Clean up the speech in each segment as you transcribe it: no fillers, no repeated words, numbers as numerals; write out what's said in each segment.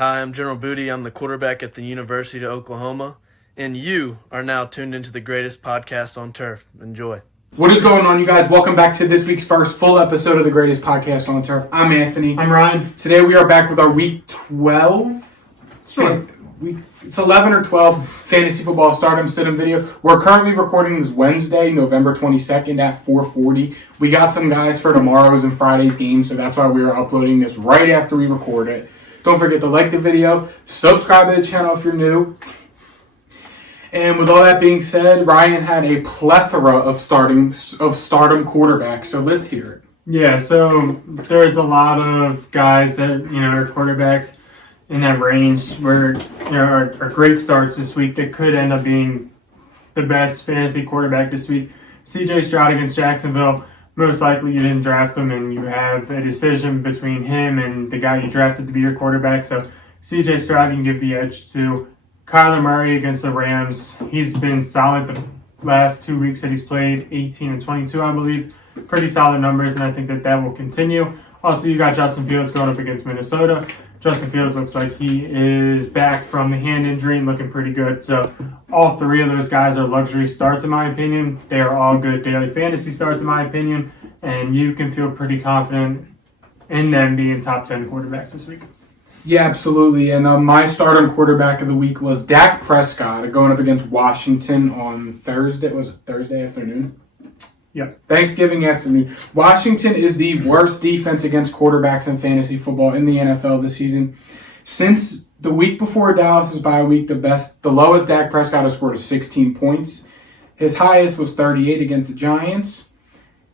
Hi, I'm General Booty. I'm the quarterback at the University of Oklahoma, and you are now tuned into the greatest podcast on turf. Enjoy. What is going on, you guys? Welcome back to this week's first full episode of the greatest podcast on turf. I'm Anthony. I'm Ryan. Today we are back with our Week 12. Sure. It's 11 or 12 fantasy football stardom sit-in video. We're currently recording this Wednesday, November 22nd at 4:40. We got some guys for tomorrow's and Friday's games, so that's why we are uploading this right after we record it. Don't forget to like the video, subscribe to the channel if you're new. And with all that being said, Ryan had a plethora of stardom quarterbacks, so let's hear it. Yeah, so there's a lot of guys that, are quarterbacks in that range where, are great starts this week that could end up being the best fantasy quarterback this week. CJ Stroud against Jacksonville, most likely you didn't draft him and you have a decision between him and the guy you drafted to be your quarterback. So CJ Stroud can give the edge to. Kyler Murray against the Rams. He's been solid the last 2 weeks that he's played, 18 and 22, I believe. Pretty solid numbers, and I think that will continue. Also, you got Justin Fields going up against Minnesota. Justin Fields looks like he is back from the hand injury and looking pretty good. So all three of those guys are luxury starts, in my opinion. They are all good daily fantasy starts, in my opinion, and you can feel pretty confident in them being top 10 quarterbacks this week. Yeah, absolutely. And my stardom quarterback of the week was Dak Prescott going up against Washington on Thursday. Was it Thursday afternoon? Yeah. Thanksgiving afternoon. Washington is the worst defense against quarterbacks in fantasy football in the NFL this season. Since the week before Dallas's bye week, the lowest Dak Prescott has scored is 16 points. His highest was 38 against the Giants.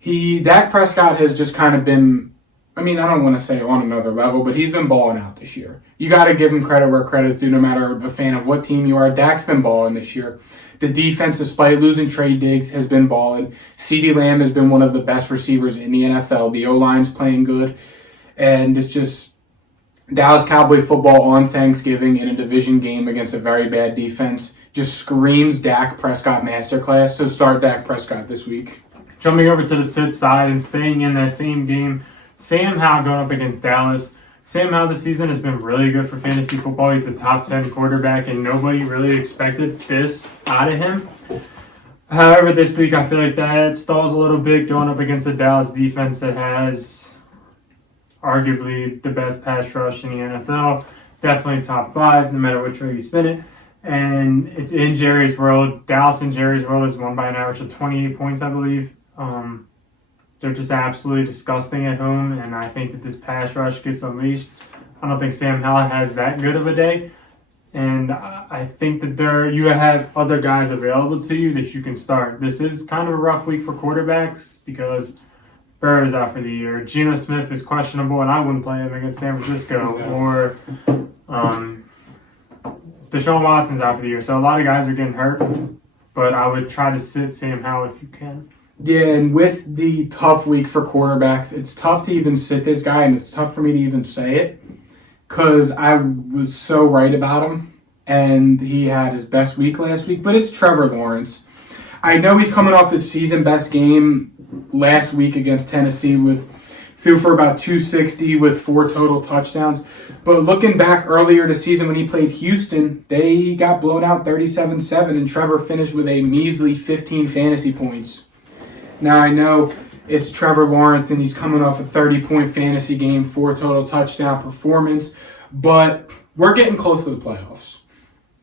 Dak Prescott has just kind of been, I don't want to say on another level, but he's been balling out this year. You got to give him credit where credit's due, no matter a fan of what team you are. Dak's been balling this year. The defense, despite losing Trey Diggs, has been balling. CeeDee Lamb has been one of the best receivers in the NFL. The O-line's playing good. And it's just Dallas Cowboy football on Thanksgiving in a division game against a very bad defense just screams Dak Prescott masterclass. So start Dak Prescott this week. Jumping over to the sit side and staying in that same game, Sam Howell going up against Dallas. Sam Howell this season has been really good for fantasy football. He's a top 10 quarterback, and nobody really expected this out of him. However, this week I feel like that stalls a little bit going up against the Dallas defense that has arguably the best pass rush in the NFL. Definitely top 5, no matter which way you spin it. And it's in Jerry's World. Dallas in Jerry's World is won by an average of 28 points, I believe. They're just absolutely disgusting at home, and I think that this pass rush gets unleashed. I don't think Sam Howell has that good of a day, and I think that you have other guys available to you that you can start. This is kind of a rough week for quarterbacks because Burrow is out for the year. Geno Smith is questionable, and I wouldn't play him against San Francisco. Or Deshaun Watson's out for the year. So a lot of guys are getting hurt, but I would try to sit Sam Howell if you can. Yeah, and with the tough week for quarterbacks, it's tough to even sit this guy, and it's tough for me to even say it because I was so right about him, and he had his best week last week, but it's Trevor Lawrence. I know he's coming off his season-best game last week against Tennessee threw for about 260 with 4 total touchdowns, but looking back earlier this season when he played Houston, they got blown out 37-7, and Trevor finished with a measly 15 fantasy points. Now, I know it's Trevor Lawrence, and he's coming off a 30-point fantasy game, 4 total touchdown performance, but we're getting close to the playoffs.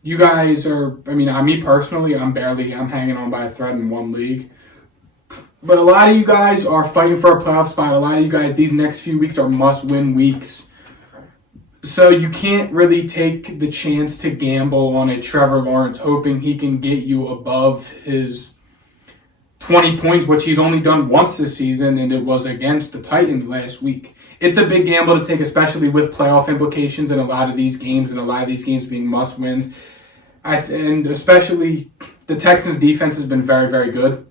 You guys are, me personally, I'm hanging on by a thread in one league. But a lot of you guys are fighting for a playoff spot. A lot of you guys, these next few weeks are must-win weeks. So you can't really take the chance to gamble on a Trevor Lawrence, hoping he can get you above his 20 points, which he's only done once this season, and it was against the Titans last week. It's a big gamble to take, especially with playoff implications in a lot of these games, and a lot of these games being must-wins. And especially the Texans' defense has been very, very good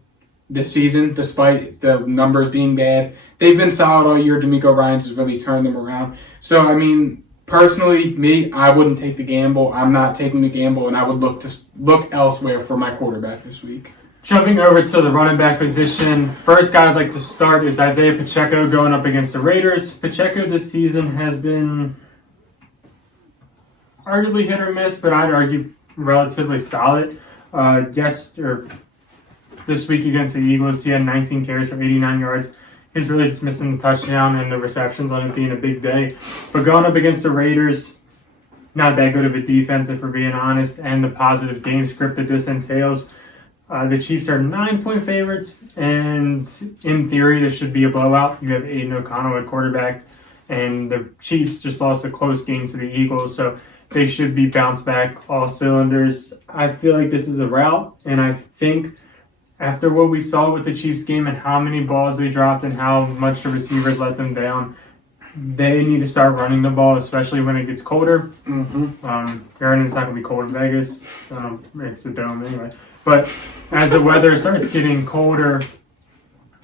this season, despite the numbers being bad. They've been solid all year. DeMeco Ryans has really turned them around. So, personally, I wouldn't take the gamble. I'm not taking the gamble, and I would look elsewhere for my quarterback this week. Jumping over to the running back position, first guy I'd like to start is Isaiah Pacheco going up against the Raiders. Pacheco this season has been arguably hit or miss, but I'd argue relatively solid. This week against the Eagles, he had 19 carries for 89 yards. He's really just missing the touchdown and the receptions on it being a big day. But going up against the Raiders, not that good of a defense, if we're being honest, and the positive game script that this entails. The Chiefs are 9-point favorites, and in theory, this should be a blowout. You have Aiden O'Connell at quarterback, and the Chiefs just lost a close game to the Eagles, so they should be bounced back all cylinders. I feel like this is a rout, and I think after what we saw with the Chiefs game and how many balls they dropped and how much the receivers let them down, they need to start running the ball, especially when it gets colder. Granted, it's not going to be cold in Vegas. It's a dome anyway. But as the weather starts getting colder,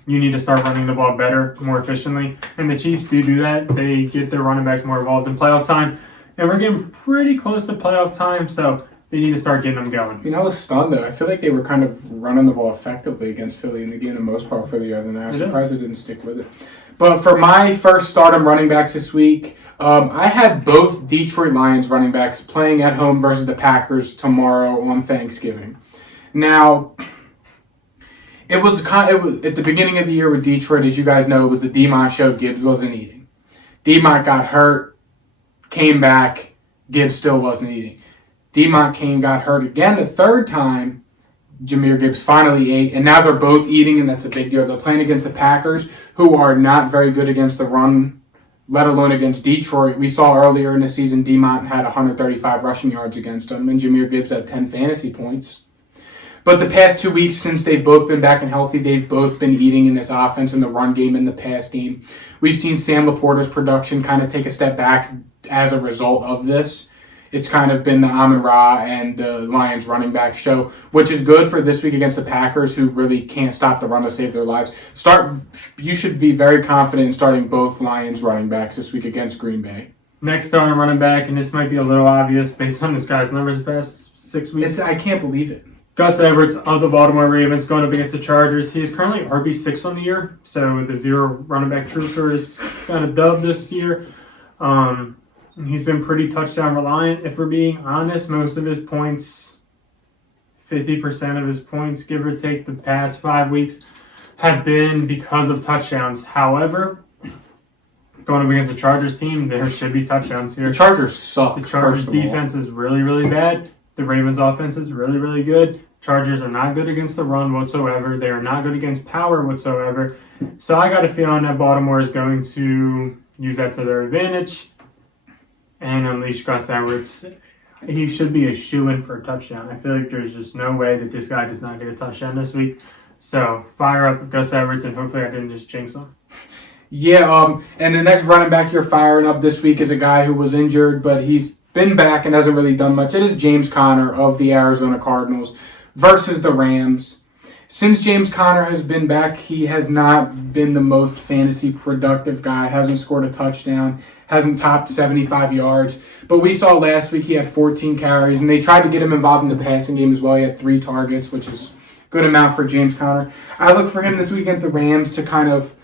you need to start running the ball better, more efficiently. And the Chiefs do that. They get their running backs more involved in playoff time. And we're getting pretty close to playoff time, so they need to start getting them going. I was stunned, though. I feel like they were kind of running the ball effectively against Philly in the game, the most part for the other night. I was surprised they didn't stick with it. But for my first stardom running backs this week, I had both Detroit Lions running backs playing at home versus the Packers tomorrow on Thanksgiving. Now, it was at the beginning of the year with Detroit, as you guys know, it was the Demont show. Gibbs wasn't eating. Demont got hurt, came back, Gibbs still wasn't eating. Demont got hurt again the third time. Jahmyr Gibbs finally ate, and now they're both eating, and that's a big deal. They're playing against the Packers, who are not very good against the run, let alone against Detroit. We saw earlier in the season Demont had 135 rushing yards against them, and Jahmyr Gibbs had 10 fantasy points. But the past 2 weeks, since they've both been back and healthy, they've both been eating in this offense, in the run game, in the pass game. We've seen Sam Laporta's production kind of take a step back as a result of this. It's kind of been the Amon-Ra and the Lions running back show, which is good for this week against the Packers, who really can't stop the run to save their lives. You should be very confident in starting both Lions running backs this week against Green Bay. Next starting running back, and this might be a little obvious based on this guy's numbers the past 6 weeks. I can't believe it. Gus Edwards of the Baltimore Ravens going up against the Chargers. He is currently RB6 on the year, so the zero running back trooper is kind of dubbed this year. He's been pretty touchdown reliant, if we're being honest. Most of his points, 50% of his points, give or take, the past 5 weeks have been because of touchdowns. However, going up against the Chargers team, there should be touchdowns here. The Chargers suck. The Chargers defense is really, really bad. The Ravens offense is really, really good. Chargers are not good against the run whatsoever. They are not good against power whatsoever. So I got a feeling that Baltimore is going to use that to their advantage and unleash Gus Edwards. He should be a shoo-in for a touchdown. I feel like there's just no way that this guy does not get a touchdown this week. So fire up Gus Edwards, and hopefully I didn't just jinx him. Yeah, and the next running back you're firing up this week is a guy who was injured, but he's been back and hasn't really done much. It is James Conner of the Arizona Cardinals versus the Rams. Since James Conner has been back, he has not been the most fantasy productive guy, hasn't scored a touchdown, hasn't topped 75 yards. But we saw last week he had 14 carries, and they tried to get him involved in the passing game as well. He had 3 targets, which is a good amount for James Conner. I look for him this week against the Rams to kind of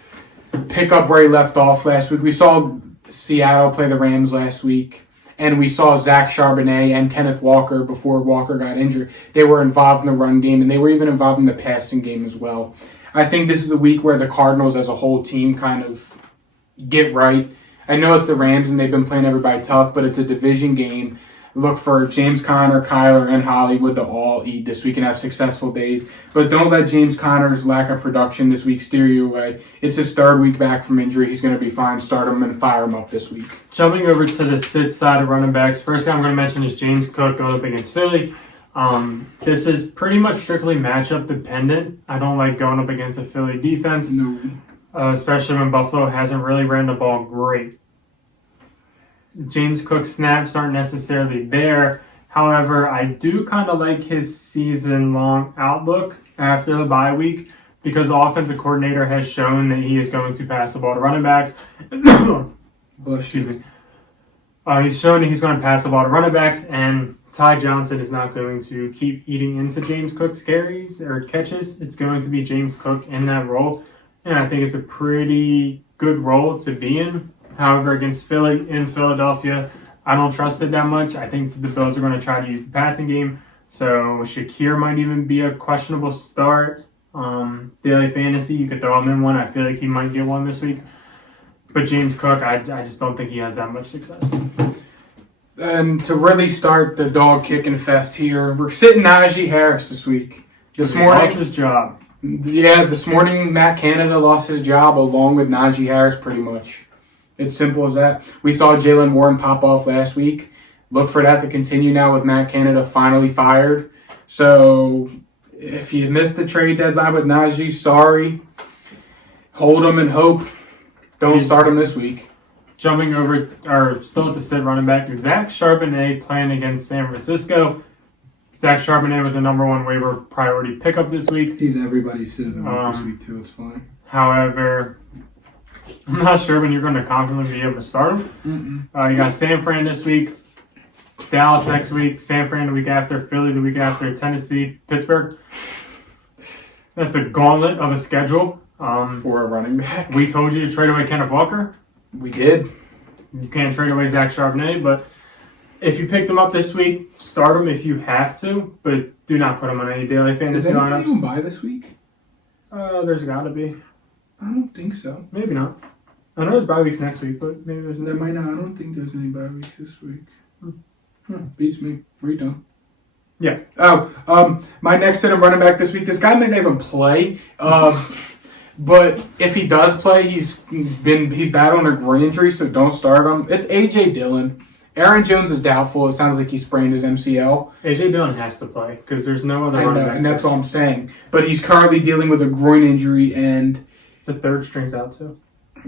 pick up where he left off last week. We saw Seattle play the Rams last week, and we saw Zach Charbonnet and Kenneth Walker before Walker got injured. They were involved in the run game, and they were even involved in the passing game as well. I think this is the week where the Cardinals as a whole team kind of get right. I know it's the Rams, and they've been playing everybody tough, but it's a division game. Look for James Conner, Kyler, and Hollywood to all eat this week and have successful days. But don't let James Conner's lack of production this week steer you away. It's his 3rd week back from injury. He's going to be fine. Start him and fire him up this week. Jumping over to the sit side of running backs, first guy I'm going to mention is James Cook going up against Philly. This is pretty much strictly matchup dependent. I don't like going up against a Philly defense, especially when Buffalo hasn't really ran the ball great. James Cook's snaps aren't necessarily there. However, I do kind of like his season-long outlook after the bye week because the offensive coordinator has shown that he is going to pass the ball to running backs. Excuse me. He's shown that he's going to pass the ball to running backs, and Ty Johnson is not going to keep eating into James Cook's carries or catches. It's going to be James Cook in that role, and I think it's a pretty good role to be in. However, against Philly in Philadelphia, I don't trust it that much. I think the Bills are going to try to use the passing game. So Shakir might even be a questionable start. Daily fantasy, you could throw him in one. I feel like he might get one this week. But James Cook, I just don't think he has that much success. And to really start the dog kicking fest here, we're sitting Najee Harris this week. This morning, lost his job. Yeah, this morning Matt Canada lost his job along with Najee Harris pretty much. It's simple as that. We saw Jalen Warren pop off last week. Look for that to continue now with Matt Canada finally fired. So if you missed the trade deadline with Najee, sorry. Hold him and hope. Don't start him this week. Jumping over, or still at the sit running back, Zach Charbonnet playing against San Francisco. Zach Charbonnet was the number one waiver priority pickup this week. He's everybody's sit of the week this week too. It's fine. However, I'm not sure when you're going to confidently be able to start him. You got San Fran this week, Dallas next week, San Fran the week after, Philly the week after, Tennessee, Pittsburgh. That's a gauntlet of a schedule. For a running back. We told you to trade away Kenneth Walker. We did. You can't trade away Zach Charbonnet, but if you picked him up this week, start him if you have to, but do not put him on any daily fantasy lineups. Does lineups. anybody even buy this week? There's got to be. I don't think so. Maybe not. I know there's bye weeks next week, but maybe there's There might not. I don't think there's any bye weeks this week. Beats me. We're done. Yeah. My next set of running back this week, this guy may not even play. But if he does play, he's battling a groin injury, so don't start him. It's A.J. Dillon. Aaron Jones is doubtful. It sounds like he sprained his MCL. A.J. Dillon has to play because there's no other running back. And that's what I'm saying. But he's currently dealing with a groin injury, and the third string's out too.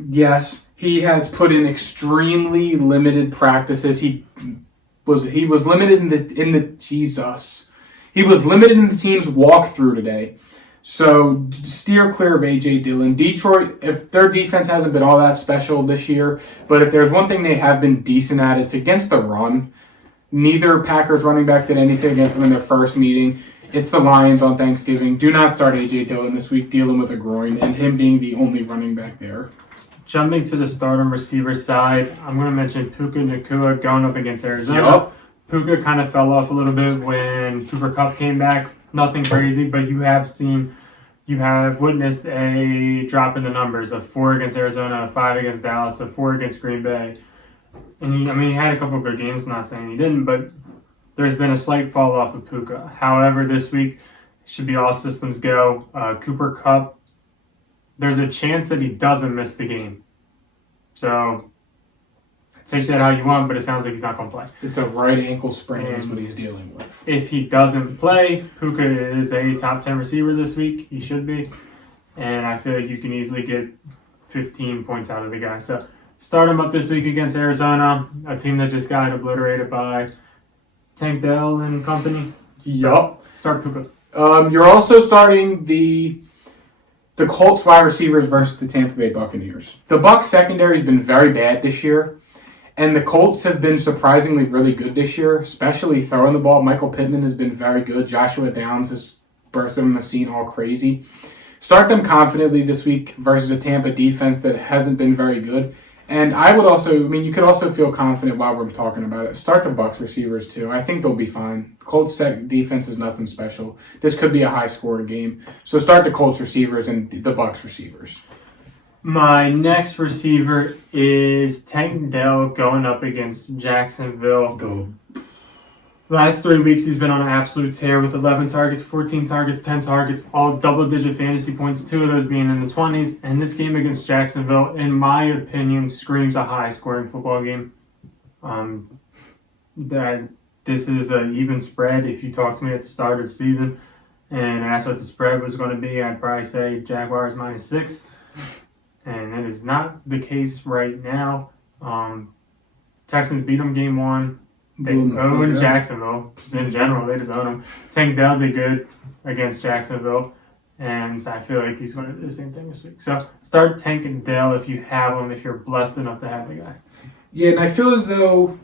Yes, he has put in extremely limited practices. He was limited He was limited in the team's walkthrough today. So steer clear of A.J. Dillon. Detroit, if their defense hasn't been all that special this year, but if there's one thing they have been decent at, it's against the run. Neither Packers running back did anything against them in their first meeting. It's the Lions on Thanksgiving. Do not start A.J. Dillon this week dealing with a groin and him being the only running back there. Jumping to the stardom receiver side, I'm going to mention Puka Nacua going up against Arizona. Yep. Puka kind of fell off a little bit when Cooper Kupp came back. Nothing crazy, but you have witnessed a drop in the numbers of 4 against Arizona, a 5 against Dallas, a 4 against Green Bay. And he had a couple of good games, not saying he didn't, but there's been a slight fall off of Puka. However, this week should be all systems go. Cooper Kupp, there's a chance that he doesn't miss the game. So take that how you want, but it sounds like he's not going to play. It's a right ankle sprain is what he's dealing with. If he doesn't play, Puka is a top 10 receiver this week. He should be. And I feel like you can easily get 15 points out of the guy. So start him up this week against Arizona, a team that just got obliterated by Tank Dell and company. Yup. Start Puka. You're also starting the Colts wide receivers versus the Tampa Bay Buccaneers. The Bucs secondary has been very bad this year. And the Colts have been surprisingly really good this year, especially throwing the ball. Michael Pittman has been very good. Joshua Downs has bursted on the scene all crazy. Start them confidently this week versus a Tampa defense that hasn't been very good. And you could also feel confident while we're talking about it. Start the Bucs receivers too. I think they'll be fine. Colts defense is nothing special. This could be a high-scoring game. So start the Colts receivers and the Bucs receivers. My next receiver is Tank Dell going up against Jacksonville. Go. Last 3 weeks, he's been on an absolute tear with 11 targets, 14 targets, 10 targets, all double-digit fantasy points, 2 of those being in the 20s. And this game against Jacksonville, in my opinion, screams a high-scoring football game. That this is an even spread. If you talked to me at the start of the season and asked what the spread was going to be, I'd probably say Jaguars -6. And it is not the case right now. Texans beat them game 1. They own Jacksonville. Just in general, they just own them. Tank Dell did good against Jacksonville. And I feel like he's going to do the same thing this week. So start Tank and Dell if you have them, if you're blessed enough to have the guy. Yeah, and I feel as though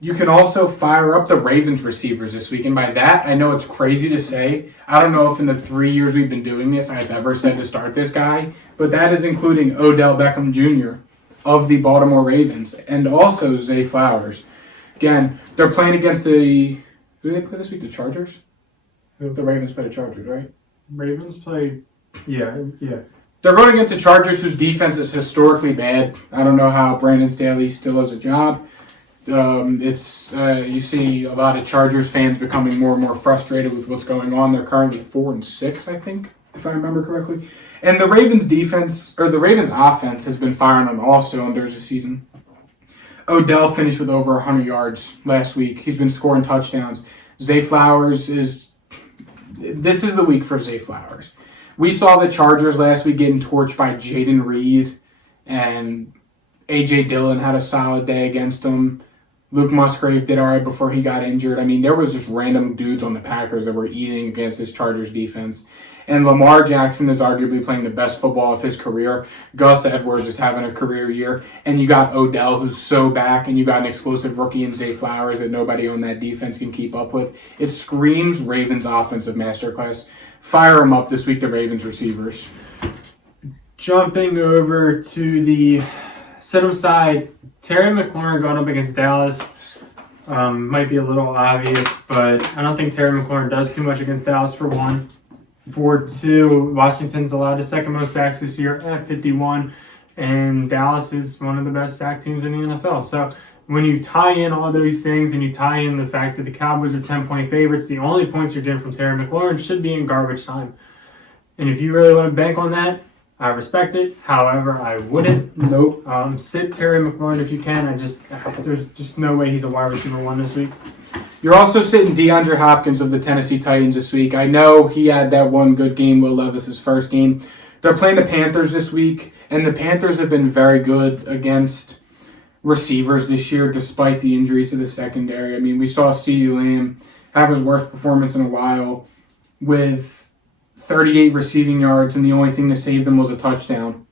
you can also fire up the Ravens receivers this week. And by that, I know it's crazy to say. I don't know if in the 3 years we've been doing this, I've ever said to start this guy. But that is including Odell Beckham Jr. of the Baltimore Ravens and also Zay Flowers. Again, they're playing against the... Who do they play this week? The Chargers? The Ravens play the Chargers, right? Ravens play... Yeah. They're going against the Chargers, whose defense is historically bad. I don't know how Brandon Staley still has a job. You see a lot of Chargers fans becoming more and more frustrated with what's going on. They're currently 4-6, I think, if I remember correctly. And the Ravens offense has been firing on all cylinders this season. Odell finished with over 100 yards last week. He's been scoring touchdowns. Zay Flowers this is the week for Zay Flowers. We saw the Chargers last week getting torched by Jaden Reed, and A.J. Dillon had a solid day against them. Luke Musgrave did all right before he got injured. I mean, there was just random dudes on the Packers that were eating against this Chargers defense. And Lamar Jackson is arguably playing the best football of his career. Gus Edwards is having a career year. And you got Odell, who's so back, and you got an explosive rookie in Zay Flowers that nobody on that defense can keep up with. It screams Ravens offensive masterclass. Fire them up this week, the Ravens receivers. Jumping over to the Sit-em side, Terry McLaurin going up against Dallas might be a little obvious, but I don't think Terry McLaurin does too much against Dallas, for one. For two, Washington's allowed the second most sacks this year at 51, and Dallas is one of the best sack teams in the NFL. So when you tie in all those things and you tie in the fact that the Cowboys are 10-point favorites, the only points you're getting from Terry McLaurin should be in garbage time. And if you really want to bank on that, I respect it. However, I wouldn't. Nope. Sit Terry McLaurin if you can. There's just no way he's a wide receiver one this week. You're also sitting DeAndre Hopkins of the Tennessee Titans this week. I know he had that one good game, Will Levis's first game. They're playing the Panthers this week, and the Panthers have been very good against receivers this year, despite the injuries to the secondary. I mean, we saw CeeDee Lamb have his worst performance in a while with 38 receiving yards, and the only thing to save them was a touchdown.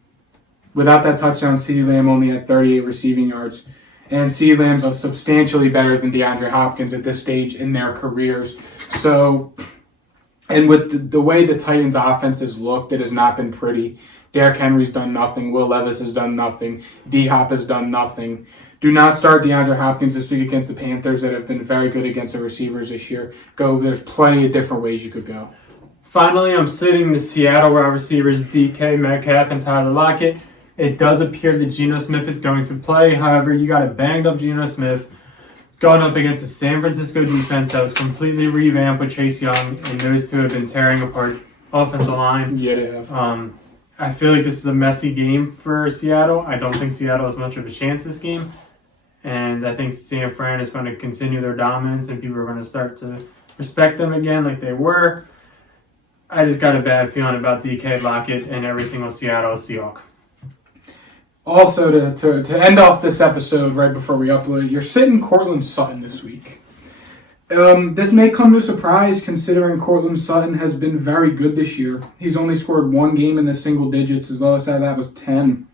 Without that touchdown, CeeDee Lamb only had 38 receiving yards. And CeeDee Lamb's substantially better than DeAndre Hopkins at this stage in their careers. So, and with the way the Titans' offense has looked, it has not been pretty. Derrick Henry's done nothing. Will Levis has done nothing. D-Hop has done nothing. Do not start DeAndre Hopkins this week against the Panthers that have been very good against the receivers this year. There's plenty of different ways you could go. Finally, I'm sitting the Seattle wide receivers DK Metcalf and Tyler Lockett. It does appear that Geno Smith is going to play. However, you got a banged up Geno Smith going up against a San Francisco defense that was completely revamped with Chase Young, and those two have been tearing apart offensive line. Yeah, they have. I feel like this is a messy game for Seattle. I don't think Seattle has much of a chance this game. And I think San Fran is going to continue their dominance, and people are going to start to respect them again like they were. I just got a bad feeling about DK Lockett and every single Seattle Seahawk. Also, to end off this episode right before we upload it, you're sitting Courtland Sutton this week. This may come as a surprise considering Courtland Sutton has been very good this year. He's only scored one game in the single digits. His lowest out of that was 10.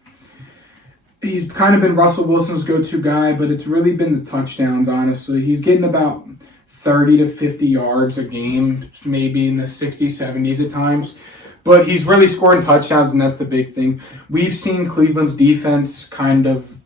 He's kind of been Russell Wilson's go-to guy, but it's really been the touchdowns, honestly. He's getting about 30 to 50 yards a game, maybe in the 60s, 70s at times. But he's really scoring touchdowns, and that's the big thing. We've seen Cleveland's defense kind of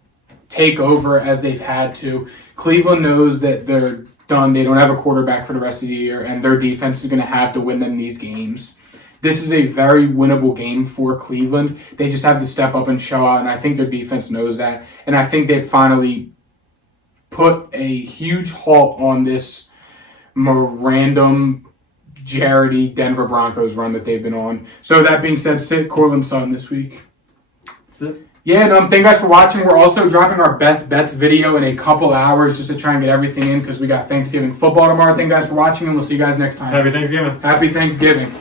take over as they've had to. Cleveland knows that they're done. They don't have a quarterback for the rest of the year, and their defense is going to have to win them these games. This is a very winnable game for Cleveland. They just have to step up and show out, and I think their defense knows that. And I think they've finally put a huge halt on this random charity Denver Broncos run that they've been on. So that being said, sit Courtland Sutton this week. That's it. Yeah, and thank you guys for watching. We're also dropping our best bets video in a couple hours just to try and get everything in because we got Thanksgiving football tomorrow. Thank you guys for watching, and we'll see you guys next time. Happy Thanksgiving. Happy Thanksgiving.